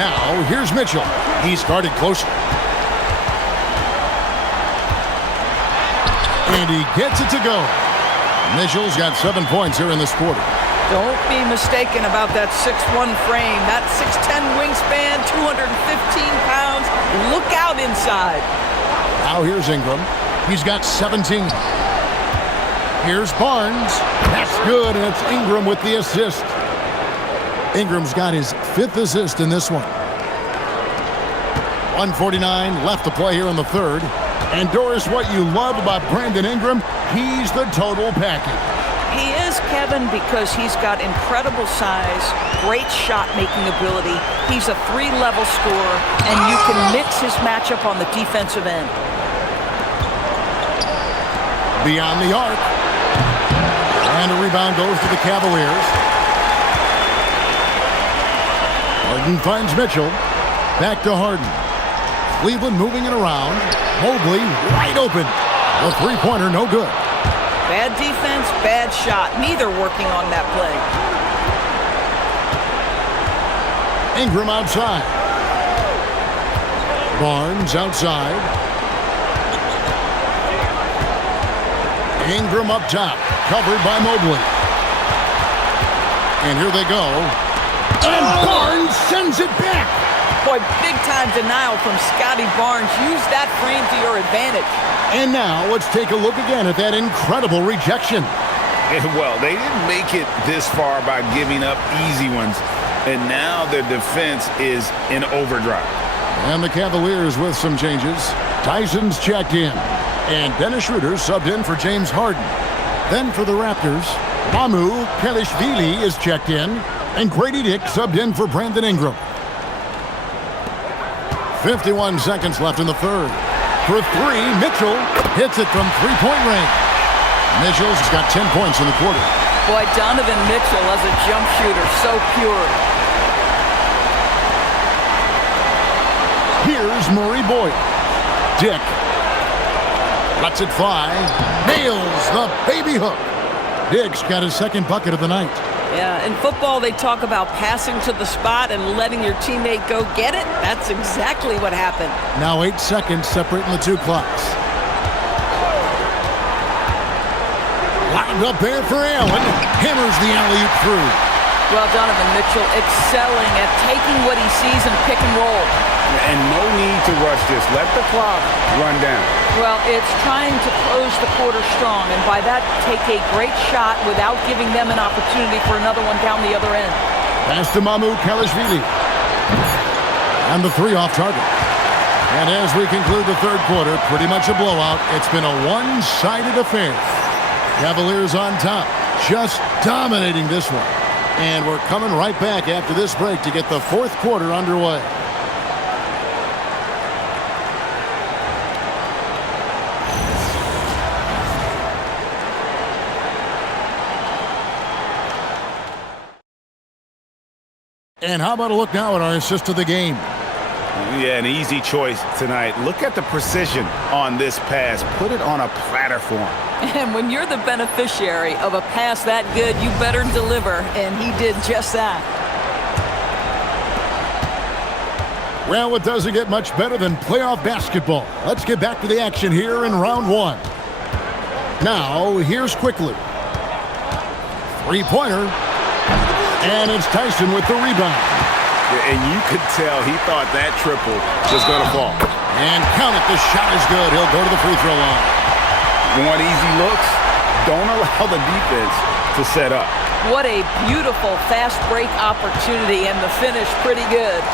Now, here's Mitchell. He started closer. And he gets it to go. Mitchell's got 7 points here in this quarter. Don't be mistaken about that 6'1 frame. That 6'10 wingspan, 215 pounds. Look out inside. Now here's Ingram. He's got 17. Here's Barnes. That's good, and it's Ingram with the assist. Ingram's got his 5th assist in this one. 1:49 left to play here in the 3rd. And Doris, what you love about Brandon Ingram, he's the total package. He is, Kevin, because he's got incredible size, great shot-making ability. He's a 3-level scorer, and you can mix his matchup on the defensive end. Beyond the arc. And a rebound goes to the Cavaliers. Harden finds Mitchell. Back to Harden. Cleveland moving it around. Mobley wide open. The three-pointer no good. Bad defense, bad shot. Neither working on that play. Ingram outside. Barnes outside. Ingram up top, covered by Mobley. And here they go. And Barnes sends it back. Boy, big-time denial from Scotty Barnes. Use that frame to your advantage. And now let's take a look again at that incredible rejection. Well, they didn't make it this far by giving up easy ones. And now their defense is in overdrive. And the Cavaliers with some changes. Tyson's checked in. And Dennis Schroeder subbed in for James Harden. Then for the Raptors, Mamu Kelishvili is checked in. And Grady Dick subbed in for Brandon Ingram. 51 seconds left in the 3rd. For 3, Mitchell hits it from three-point range. Mitchell's got 10 points in the quarter. Boy, Donovan Mitchell as a jump shooter, so pure. Here's Murray Boyd. Dick lets it fly. Nails the baby hook. Dick's got his 2nd bucket of the night. Yeah, in football, they talk about passing to the spot and letting your teammate go get it. That's exactly what happened. Now 8 seconds separating the two clocks. Wound up there for Allen. Hammers the alley-oop through. Well, Donovan Mitchell excelling at taking what he sees and pick and roll. And no need to rush this. Let the clock run down. Well, it's trying to close the quarter strong, and by that, take a great shot without giving them an opportunity for another one down the other end. Pass to Kalashvili. And the three off target. And as we conclude the third quarter, pretty much a blowout. It's been a one-sided affair. Cavaliers on top, just dominating this one. And we're coming right back after this break to get the fourth quarter underway. And how about a look now at our assist of the game? Yeah, an easy choice tonight. Look at the precision on this pass. Put it on a platter for him. And when you're the beneficiary of a pass that good, you better deliver, and he did just that. Well, it doesn't get much better than playoff basketball. Let's get back to the action here in round one. Now, here's Quickly. Three-pointer. And it's Tyson with the rebound. And you could tell he thought that triple was going to fall. And count it, the shot is good. He'll go to the free throw line. Want easy looks? Don't allow the defense to set up. What a beautiful fast break opportunity, and the finish pretty good.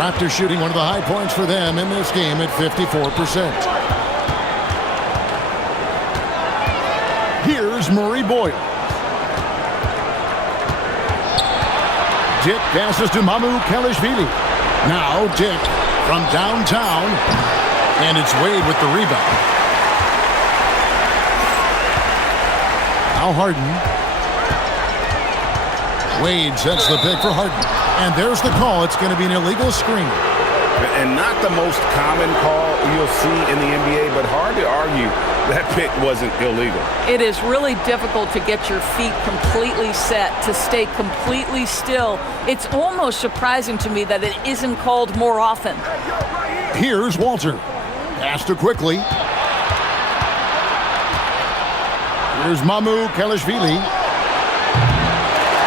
Raptors shooting one of the high points for them in this game at 54%. Here's Murray Boyle. Dick passes to Kalashvili. Now Dick from downtown. And it's Wade with the rebound. Now Harden. Wade sets the pick for Harden. And there's the call. It's going to be an illegal screen. And not the most common call you'll see in the NBA, but hard to argue that pick wasn't illegal. It is really difficult to get your feet completely set, to stay completely still. It's almost surprising to me that it isn't called more often. Here's Walter. Pass to Quickly. Here's Kalashvili.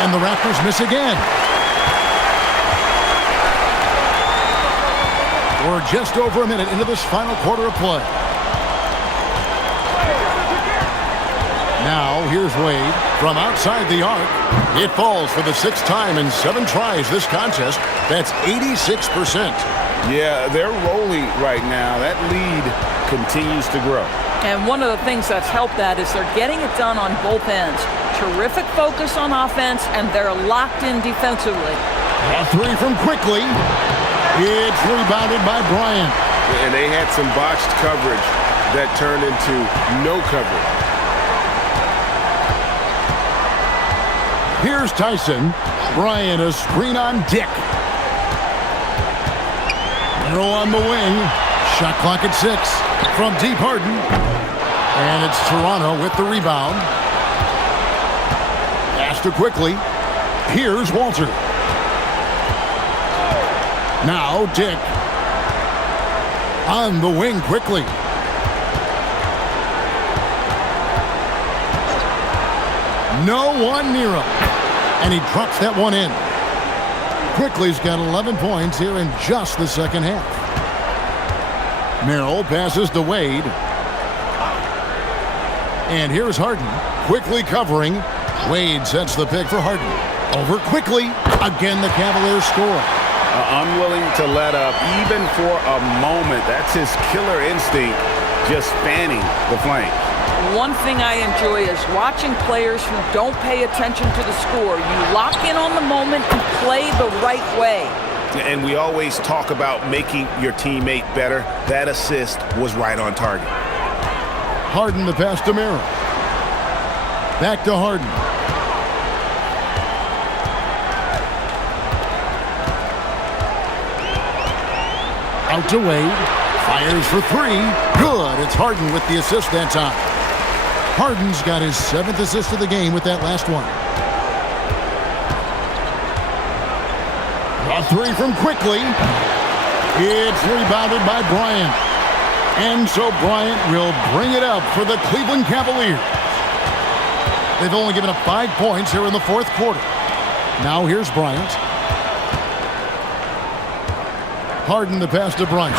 And the Raptors miss again. We're just over a minute into this final quarter of play. Now, here's Wade from outside the arc. It falls for the sixth time in 7 tries this contest. That's 86%. Yeah, they're rolling right now. That lead continues to grow. And one of the things that's helped that is they're getting it done on both ends. Terrific focus on offense, and they're locked in defensively. A three from Quickly. It's rebounded by Bryant. And they had some botched coverage that turned into no coverage. Here's Tyson. Bryant, a screen on Dick. Arrow on the wing. Shot clock at 6 from deep Harden. And it's Toronto with the rebound. Pass to Quickly. Here's Walter. Now Dick. On the wing Quickly. No one near him. And he drops that one in. Quickly's got 11 points here in just the second half. Merrill passes to Wade. And here's Harden. Quickly covering. Wade sets the pick for Harden. Over Quickly. Again, the Cavaliers score. Unwilling to let up even for a moment. That's his killer instinct, just fanning the flame. One thing I enjoy is watching players who don't pay attention to the score. You lock in on the moment and play the right way. And we always talk about making your teammate better. That assist was right on target. Harden the pass to Merrill. Back to Harden. Out to Wade. Fires for three. Good. It's Harden with the assist that time. Harden's got his 7th assist of the game with that last one. A three from Quickly. It's rebounded by Bryant. And so Bryant will bring it up for the Cleveland Cavaliers. They've only given up 5 points here in the 4th quarter. Now here's Bryant. Harden the pass to Bryant.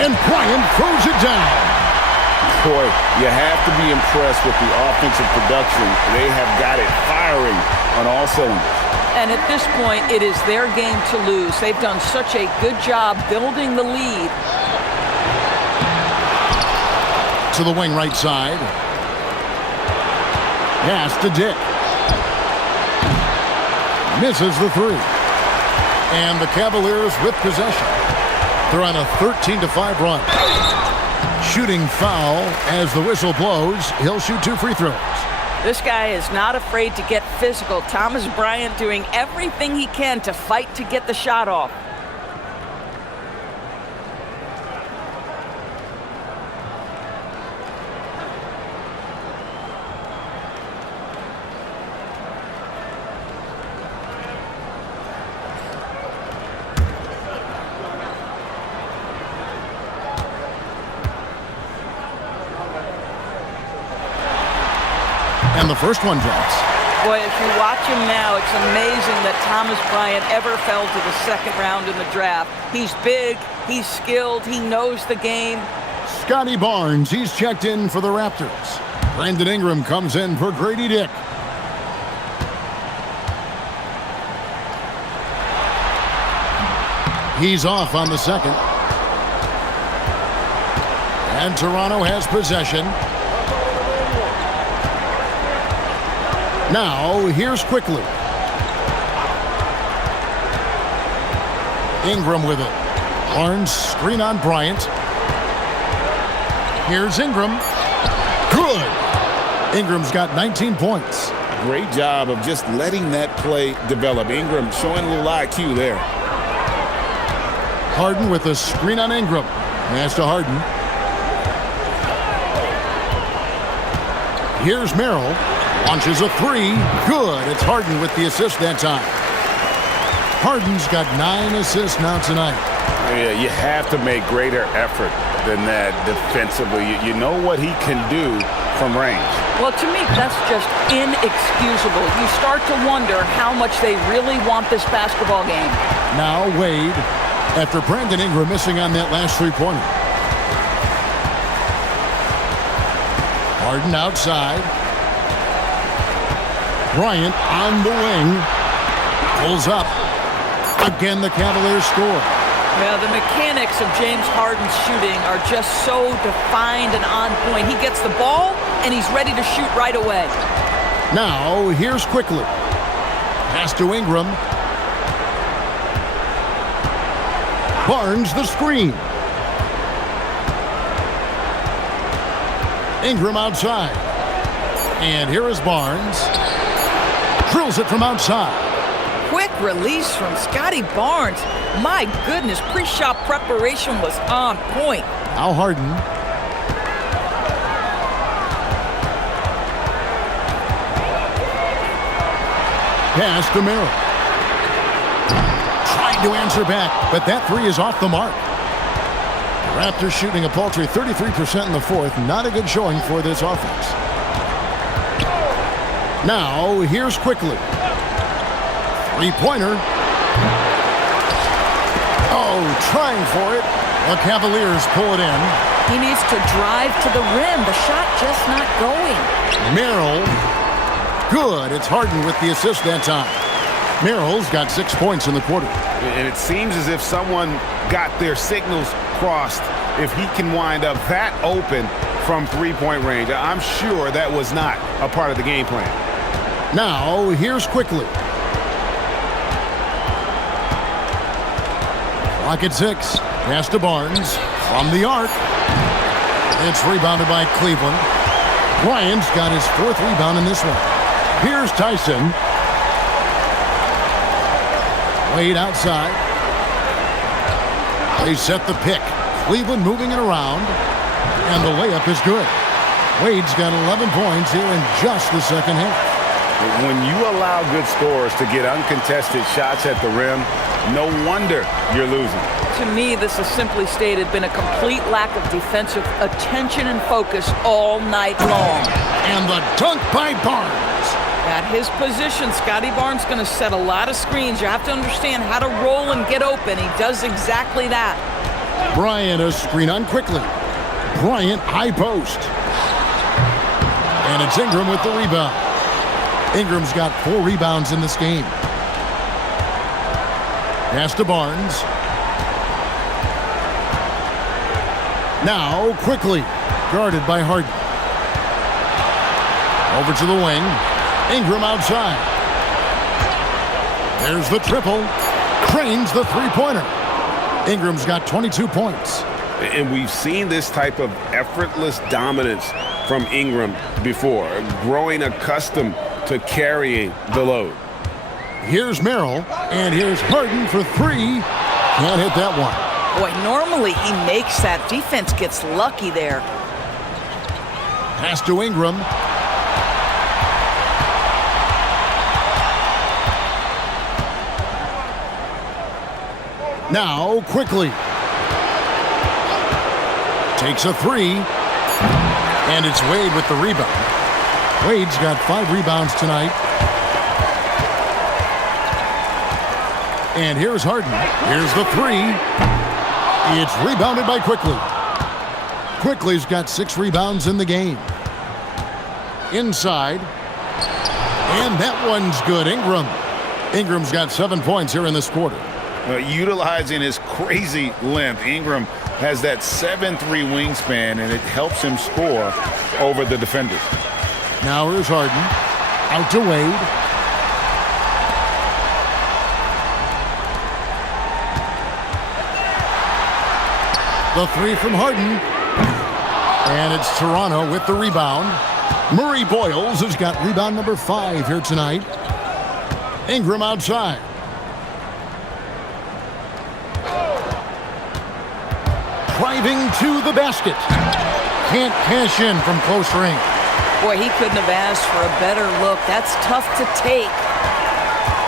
And Bryant throws it down. Boy, you have to be impressed with the offensive production. They have got it firing on all cylinders. And at this point, it is their game to lose. They've done such a good job building the lead. To the wing right side. Pass to Dick. Misses the three. And the Cavaliers with possession. They're on a 13-5 run. Shooting foul as the whistle blows. He'll shoot 2 free throws. This guy is not afraid to get physical. Thomas Bryant doing everything he can to fight to get the shot off. And the first one drops. Boy, as you watch him now, it's amazing that Thomas Bryant ever fell to the 2nd round in the draft. He's big, he's skilled, he knows the game. Scotty Barnes, he's checked in for the Raptors. Brandon Ingram comes in for Grady Dick. He's off on the 2nd. And Toronto has possession. Now, here's Quickly. Ingram with it. Barnes, screen on Bryant. Here's Ingram. Good. Ingram's got 19 points. Great job of just letting that play develop. Ingram showing a little IQ there. Harden with a screen on Ingram. Pass to Harden. Here's Merrill. Launches a three. Good. It's Harden with the assist that time. Harden's got 9 assists now tonight. Yeah, you have to make greater effort than that defensively. You know what he can do from range. Well, to me, that's just inexcusable. You start to wonder how much they really want this basketball game. Now Wade, after Brandon Ingram missing on that last three-pointer. Harden outside. Bryant on the wing. Pulls up. Again, the Cavaliers score. Yeah, the mechanics of James Harden's shooting are just so defined and on point. He gets the ball, and he's ready to shoot right away. Now, here's Quickly. Pass to Ingram. Barnes the screen. Ingram outside. And here is Barnes. Drills it from outside. Quick release from Scotty Barnes. My goodness, pre-shot preparation was on point. Now Harden. Pass to Merrill. Tried to answer back, but that three is off the mark. The Raptors shooting a paltry 33% in the 4th. Not a good showing for this offense. Now, here's Quickly. Three-pointer. Oh, trying for it. The Cavaliers pull it in. He needs to drive to the rim. The shot just not going. Merrill. Good. It's Harden with the assist that time. Merrill's got 6 points in the quarter. And it seems as if someone got their signals crossed. If he can wind up that open from three-point range. I'm sure that was not a part of the game plan. Now, here's Quickly. Clock at 6. Pass to Barnes from the arc. It's rebounded by Cleveland. Bryant's got his 4th rebound in this one. Here's Tyson. Wade outside. They set the pick. Cleveland moving it around. And the layup is good. Wade's got 11 points here in just the second half. When you allow good scorers to get uncontested shots at the rim, no wonder you're losing. To me, this has simply stated been a complete lack of defensive attention and focus all night long. And the dunk by Barnes. At his position, Scotty Barnes going to set a lot of screens. You have to understand how to roll and get open. He does exactly that. Bryant a screen on Quickly. Bryant high post. And it's Ingram with the rebound. Ingram's got 4 rebounds in this game. Pass to Barnes. Now Quickly, guarded by Harden. Over to the wing. Ingram outside. There's the triple. Cranes the three-pointer. Ingram's got 22 points. And we've seen this type of effortless dominance from Ingram before, growing accustomed to carrying the load. Here's Merrill, and here's Harden for 3. Can't hit that one. Boy, normally he makes that. Defense gets lucky there. Pass to Ingram. Now Quickly. Takes a 3. And it's Wade with the rebound. Wade's got 5 rebounds tonight. And here's Harden. Here's the 3. It's rebounded by Quickly. Quickly's got 6 rebounds in the game. Inside. And that one's good. Ingram's got 7 points here in this quarter. Utilizing his crazy length, Ingram has that 7'3" wingspan, and it helps him score over the defenders. Now here's Harden. Out to Wade. The 3 from Harden. And it's Toronto with the rebound. Murray Boyles has got rebound number 5 here tonight. Ingram outside. Driving to the basket. Can't cash in from close range. Boy, he couldn't have asked for a better look. That's tough to take.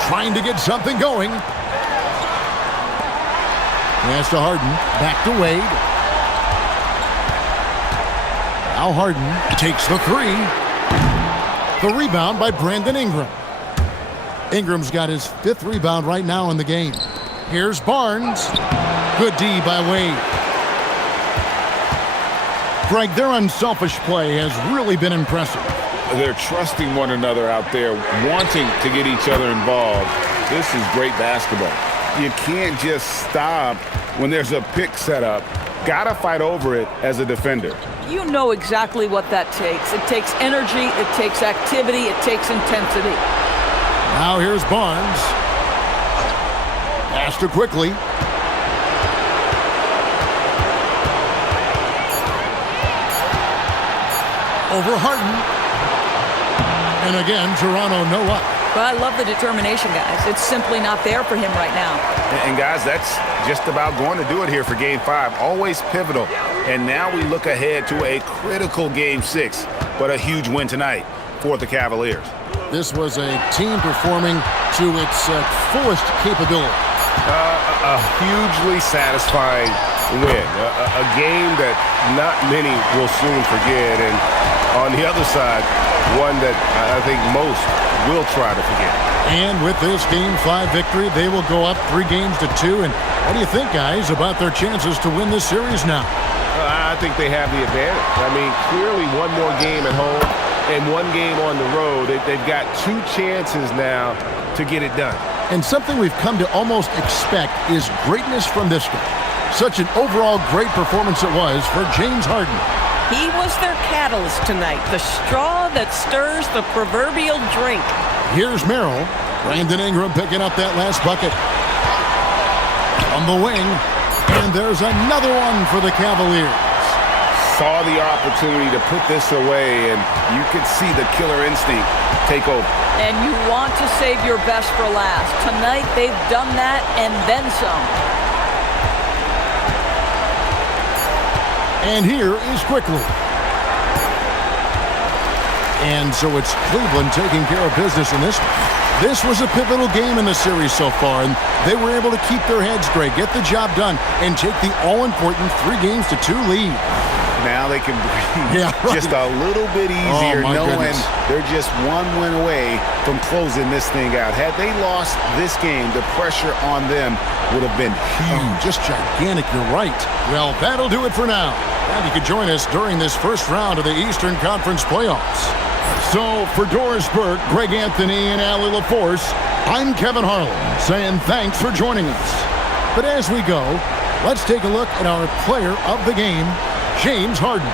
Trying to get something going. Pass to Harden. Back to Wade. Now Harden takes the 3. The rebound by Brandon Ingram. Ingram's got his 5th rebound right now in the game. Here's Barnes. Good D by Wade. Greg, their unselfish play has really been impressive. They're trusting one another out there, wanting to get each other involved. This is great basketball. You can't just stop when there's a pick set up. Gotta fight over it as a defender. You know exactly what that takes. It takes energy, it takes activity, it takes intensity. Now here's Barnes. Pass to Quickly. Over Harden. And again, Toronto no up. But I love the determination, guys. It's simply not there for him right now. And guys, that's just about going to do it here for Game 5. Always pivotal. And now we look ahead to a critical Game 6, but a huge win tonight for the Cavaliers. This was a team performing to its fullest capability. A hugely satisfying win. A game that not many will soon forget. And on the other side, one that I think most will try to forget. And with this Game 5 victory, they will go up 3-2. And what do you think, guys, about their chances to win this series now? I think they have the advantage. I mean, clearly one more game at home and one game on the road. They've got 2 chances now to get it done. And something we've come to almost expect is greatness from this guy. Such an overall great performance it was for James Harden. He was their catalyst tonight, the straw that stirs the proverbial drink. Here's Merrill. Brandon Ingram picking up that last bucket. On the wing, and there's another one for the Cavaliers. Saw the opportunity to put this away, and you could see the killer instinct take over. And you want to save your best for last. Tonight, they've done that and then some. And here is Quickly. And so it's Cleveland taking care of business in this one. This was a pivotal game in the series so far, and they were able to keep their heads straight, get the job done, and take the all-important 3-2 lead. Now they can breathe just a little bit easier, knowing they're just one win away from closing this thing out. Had they lost this game, the pressure on them would have been huge. Just gigantic, you're right. Well, that'll do it for now. And you can join us during this first round of the Eastern Conference playoffs. So, for Doris Burke, Greg Anthony, and Allie LaForce, I'm Kevin Harlan, saying thanks for joining us. But as we go, let's take a look at our player of the game, James Harden.